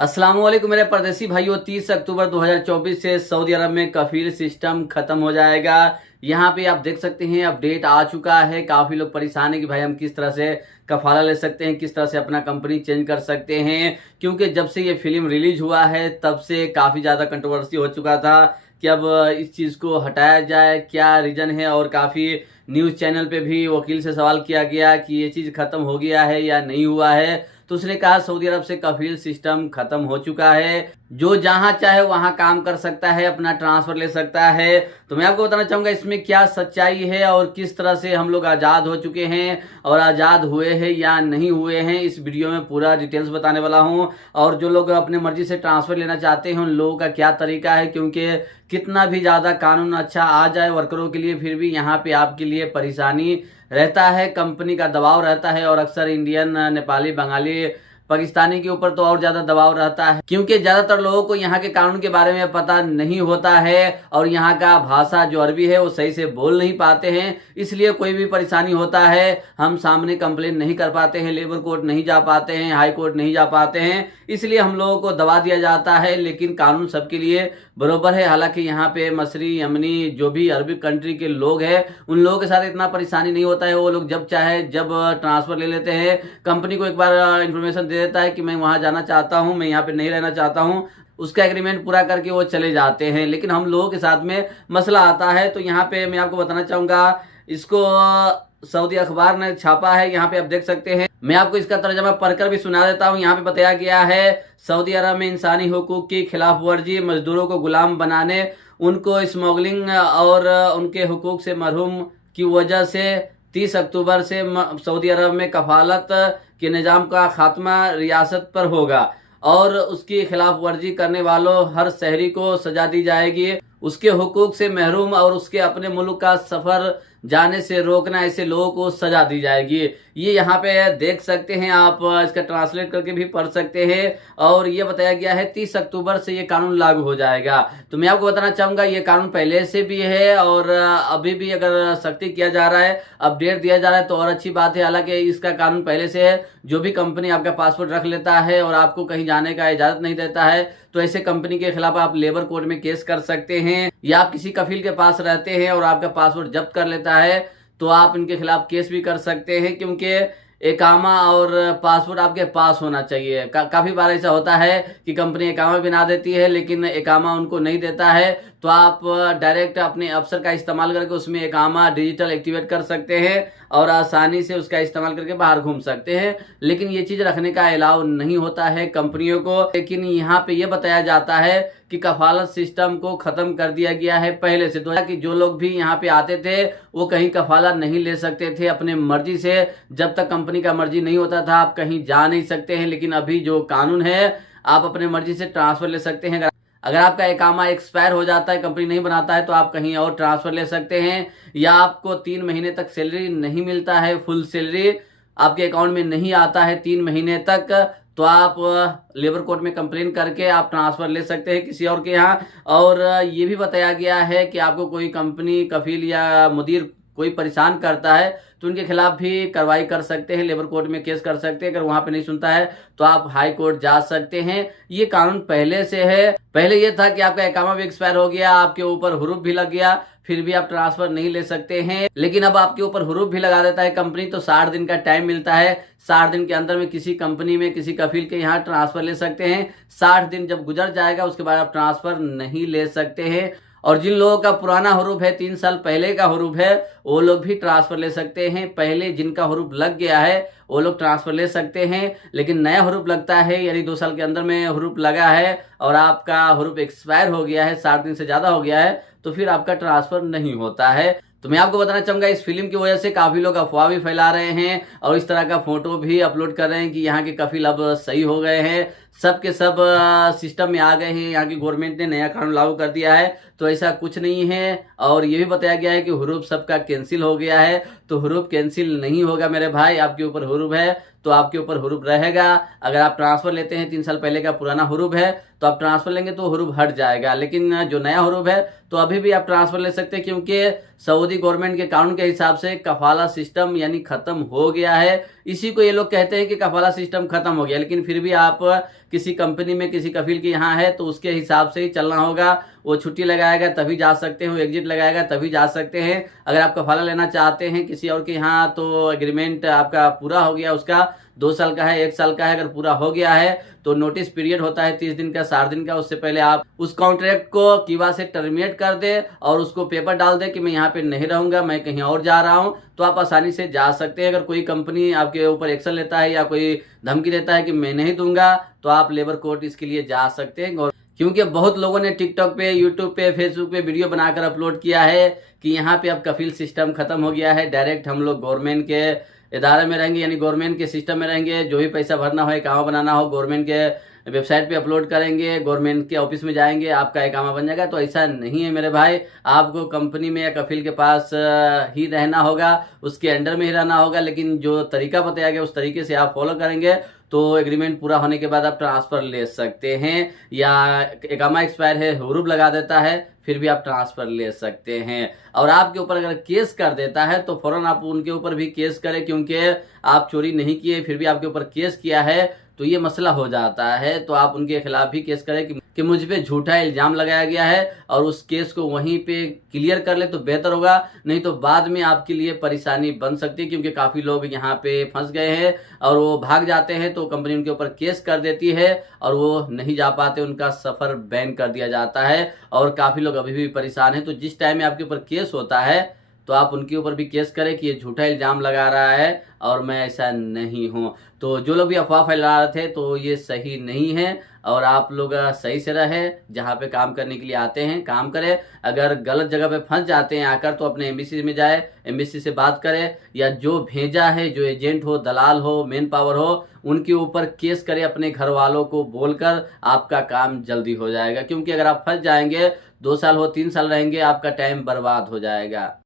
अस्सलामुअलैकुम मेरे परदेसी भाइयों। 30 अक्टूबर 2024 से सऊदी अरब में कफील सिस्टम खत्म हो जाएगा। यहाँ पे आप देख सकते हैं अपडेट आ चुका है। काफ़ी लोग परेशान है कि भाई हम किस तरह से कफाला ले सकते हैं, किस तरह से अपना कंपनी चेंज कर सकते हैं, क्योंकि जब से ये फिल्म रिलीज हुआ है तब से काफ़ी ज़्यादा कंट्रोवर्सी हो चुका था कि अब इस चीज़ को हटाया जाए, क्या रीज़न है। और काफ़ी न्यूज़ चैनल पे भी वकील से सवाल किया गया कि ये चीज़ ख़त्म हो गया है या नहीं हुआ है। तो उसने कहा सऊदी अरब से कफील सिस्टम खत्म हो चुका है, जो जहां चाहे वहां काम कर सकता है, अपना ट्रांसफर ले सकता है। तो मैं आपको बताना चाहूंगा इसमें क्या सच्चाई है और किस तरह से हम लोग आज़ाद हो चुके हैं और आज़ाद हुए हैं या नहीं हुए हैं। इस वीडियो में पूरा डिटेल्स बताने वाला हूं। और जो लोग अपने मर्जी से ट्रांसफर लेना चाहते हैं उन लोगों का क्या तरीका है, क्योंकि कितना भी ज़्यादा कानून अच्छा आ जाए वर्करों के लिए, फिर भी यहाँ पे आपके लिए परेशानी रहता है, कंपनी का दबाव रहता है। और अक्सर इंडियन, नेपाली, बंगाली, पाकिस्तानी के ऊपर तो और ज्यादा दबाव रहता है, क्योंकि ज्यादातर लोगों को यहाँ के कानून के बारे में पता नहीं होता है और यहाँ का भाषा जो अरबी है वो सही से बोल नहीं पाते हैं। इसलिए कोई भी परेशानी होता है हम सामने कंप्लेन नहीं कर पाते हैं, लेबर कोर्ट नहीं जा पाते हैं, हाई कोर्ट नहीं जा पाते हैं, इसलिए हम लोगों को दबा दिया जाता है। लेकिन कानून सबके लिए बरोबर है। हालांकि यहाँ पे मसरी, यमनी, जो भी अरबिक कंट्री के लोग हैं उन लोगों के साथ इतना परेशानी नहीं होता है। वो लोग जब चाहे जब ट्रांसफर ले लेते हैं, कंपनी को एक बार इंफॉर्मेशन दे देता है कि मैं वहां जाना चाहता हूं, मैं यहाँ पे नहीं रहना चाहता हूं, उसका एग्रीमेंट पूरा करके वो चले जाते हैं। लेकिन हम लोगों के साथ में मसला आता है। तो यहाँ पे मैं आपको बताना चाहूंगा, इसको सऊदी अखबार ने छापा है, यहाँ पे आप देख सकते हैं। मैं आपको इसका तर्जमा पढ़कर भी सुना देता हूँ। यहाँ पे बताया गया है सऊदी अरब में इंसानी हुकूक की खिलाफ वर्जी, मजदूरों को गुलाम बनाने, उनको स्मगलिंग और उनके हुकूक से महरूम की वजह से 30 अक्टूबर से सऊदी अरब में कफालत के निज़ाम का खात्मा रियासत पर होगा और उसकी खिलाफ वर्जी करने वालों हर शहरी को सजा दी जाएगी। उसके हुकूक से महरूम और उसके अपने मुल्क का सफर जाने से रोकना, ऐसे लोगों को सजा दी जाएगी। ये यहाँ पे देख सकते हैं आप, इसका ट्रांसलेट करके भी पढ़ सकते हैं। और ये बताया गया है 30 अक्टूबर से ये कानून लागू हो जाएगा। तो मैं आपको बताना चाहूंगा ये कानून पहले से भी है और अभी भी अगर सख्ती किया जा रहा है, अपडेट दिया जा रहा है तो और अच्छी बात है। हालांकि इसका कानून पहले से है, जो भी कंपनी आपका पासपोर्ट रख लेता है और आपको कहीं जाने का इजाजत नहीं देता है तो ऐसे कंपनी के खिलाफ आप लेबर कोर्ट में केस कर सकते हैं, या आप किसी कफील के पास रहते हैं और आपका पासपोर्ट जब्त कर लेता है तो आप इनके खिलाफ केस भी कर सकते हैं, क्योंकि एकामा और पासपोर्ट आपके पास होना चाहिए। काफी बार ऐसा होता है कि कंपनी एकामा बना देती है लेकिन एकामा उनको नहीं देता है, तो आप डायरेक्ट अपने अफसर का इस्तेमाल करके उसमें एकामा डिजिटल एक्टिवेट कर सकते हैं और आसानी से उसका इस्तेमाल करके बाहर घूम सकते हैं। लेकिन ये चीज रखने का अलाउ नहीं होता है कंपनियों को। लेकिन यहाँ पे ये बताया जाता है कि कफालत सिस्टम को खत्म कर दिया गया है पहले से, तो कि जो लोग भी यहाँ पे आते थे वो कहीं कफालत नहीं ले सकते थे अपने मर्जी से। जब तक कंपनी का मर्जी नहीं होता था आप कहीं जा नहीं सकते हैं। लेकिन अभी जो कानून है आप अपने मर्जी से ट्रांसफर ले सकते हैं। अगर आपका एकामा एक्सपायर हो जाता है, कंपनी नहीं बनाता है, तो आप कहीं और ट्रांसफर ले सकते हैं। या आपको 3 महीने तक सैलरी नहीं मिलता है, फुल सैलरी आपके अकाउंट में नहीं आता है 3 महीने तक, तो आप लेबर कोर्ट में कंप्लेन करके आप ट्रांसफर ले सकते हैं किसी और के यहाँ। और ये भी बताया गया है कि आपको कोई कंपनी, कफील या मुदीर कोई परेशान करता है तो उनके खिलाफ भी कार्रवाई कर सकते हैं, लेबर कोर्ट में केस कर सकते हैं। अगर वहां पे नहीं सुनता है तो आप हाई कोर्ट जा सकते हैं। ये कानून पहले से है। पहले ये था कि आपका एकामा भी एक्सपायर हो गया, आपके ऊपर हुरूफ भी लग गया, फिर भी आप ट्रांसफर नहीं ले सकते हैं। लेकिन अब आपके ऊपर हुरूफ भी लगा देता है कंपनी, तो 60 दिन का टाइम मिलता है। 60 दिन के अंदर में किसी कंपनी में किसी कफील के यहाँ ट्रांसफर ले सकते हैं। 60 दिन जब गुजर जाएगा उसके बाद आप ट्रांसफर नहीं ले सकते हैं। और जिन लोगों का पुराना हुरूफ है, 3 साल पहले का हुरूफ है, वो लोग भी ट्रांसफर ले सकते हैं। पहले जिनका हुरूफ लग गया है वो लोग ट्रांसफर ले सकते हैं। लेकिन नया हुरूफ लगता है, यानी 2 साल के अंदर में हुरूफ लगा है और आपका हुरूफ एक्सपायर हो गया है, 60 दिन से ज्यादा हो गया है, तो फिर आपका ट्रांसफर नहीं होता है। तो मैं आपको बताना चाहूंगा इस फिल्म की वजह से काफी लोग अफवाह भी फैला रहे हैं और इस तरह का फोटो भी अपलोड कर रहे हैं कि यहाँ के कफील अब सही हो गए हैं, सब के सब सिस्टम में आ गए हैं, यहाँ की गवर्नमेंट ने नया कानून लागू कर दिया है। तो ऐसा कुछ नहीं है। और ये भी बताया गया है कि हुरूफ सबका कैंसिल हो गया है, तो हुरूफ कैंसिल नहीं होगा मेरे भाई। आपके ऊपर हुरूफ है तो आपके ऊपर हुरूफ रहेगा। अगर आप ट्रांसफर लेते हैं, 3 साल पहले का पुराना हुरूफ है तो आप ट्रांसफर लेंगे तो हुरूफ हट जाएगा। लेकिन जो नया हुरूफ है तो अभी भी आप ट्रांसफर ले सकते हैं, क्योंकि सऊदी गवर्नमेंट के कानून के हिसाब से कफाला सिस्टम यानी खत्म हो गया है। इसी को ये लोग कहते हैं कि कफाला सिस्टम खत्म हो गया। लेकिन फिर भी आप किसी कंपनी में किसी कफील के यहाँ है तो उसके हिसाब से ही चलना होगा। वो छुट्टी लगाएगा तभी जा सकते हैं, वो एग्जिट लगाएगा तभी जा सकते हैं। अगर आप कफाला लेना चाहते हैं किसी और के यहाँ तो एग्रीमेंट आपका पूरा हो गया, उसका 2 साल का है 1 साल का है, अगर पूरा हो गया है तो नोटिस पीरियड होता है 30 दिन का 60 दिन का। उससे पहले आप उस कॉन्ट्रैक्ट को किवा से टर्मिनेट कर दे और उसको पेपर डाल दे कि मैं यहाँ पे नहीं रहूंगा, मैं कहीं और जा रहा हूँ, तो आप आसानी से जा सकते हैं। अगर कोई कंपनी आपके ऊपर एक्शन लेता है या कोई धमकी देता है कि मैं नहीं दूंगा, तो आप लेबर कोर्ट इसके लिए जा सकते हैं। क्योंकि बहुत लोगों ने टिकटॉक पे, यूट्यूब पे, फेसबुक पे वीडियो बनाकर अपलोड किया है कि यहाँ पे अब कफील सिस्टम खत्म हो गया है, डायरेक्ट हम लोग गवर्नमेंट के इदारे में रहेंगे, यानी गवर्नमेंट के सिस्टम में रहेंगे। जो भी पैसा भरना हो, इकामा बनाना हो, गवर्नमेंट के वेबसाइट पे अपलोड करेंगे, गवर्नमेंट के ऑफिस में जाएंगे, आपका इकामा बन जाएगा। तो ऐसा नहीं है मेरे भाई, आपको कंपनी में या कफील के पास ही रहना होगा, उसके अंडर में ही रहना होगा। लेकिन जो तरीका बताया गया उस तरीके से आप फॉलो करेंगे तो एग्रीमेंट पूरा होने के बाद आप ट्रांसफर ले सकते हैं। या इकामा एक्सपायर है, हुरूब लगा देता है, फिर भी आप ट्रांसफर ले सकते हैं। और आपके ऊपर अगर केस कर देता है तो फौरन आप उनके ऊपर भी केस करें, क्योंकि आप चोरी नहीं किए फिर भी आपके ऊपर केस किया है तो ये मसला हो जाता है। तो आप उनके खिलाफ भी केस करें कि मुझ पे झूठा इल्जाम लगाया गया है, और उस केस को वहीं पे क्लियर कर ले तो बेहतर होगा। नहीं तो बाद में आपके लिए परेशानी बन सकती है, क्योंकि काफी लोग यहाँ पे फंस गए हैं और वो भाग जाते हैं तो कंपनी उनके ऊपर केस कर देती है और वो नहीं जा पाते, उनका सफर बैन कर दिया जाता है। और काफी लोग अभी भी परेशान हैं। तो जिस टाइम में आपके ऊपर केस होता है तो आप उनके ऊपर भी केस करें कि ये झूठा इल्जाम लगा रहा है और मैं ऐसा नहीं हूं। तो जो लोग भी अफवाह फैला रहे थे तो ये सही नहीं है, और आप लोग सही से रहे, जहाँ पे काम करने के लिए आते हैं काम करें। अगर गलत जगह पे फंस जाते हैं आकर तो अपने एमबीसी में जाए, एमबीसी से बात करें, या जो भेजा है, जो एजेंट हो, दलाल हो, मेन पावर हो, उनके ऊपर केस करें अपने घर वालों को बोलकर, आपका काम जल्दी हो जाएगा। क्योंकि अगर आप फंस जाएंगे 2 साल हो 3 साल रहेंगे, आपका टाइम बर्बाद हो जाएगा।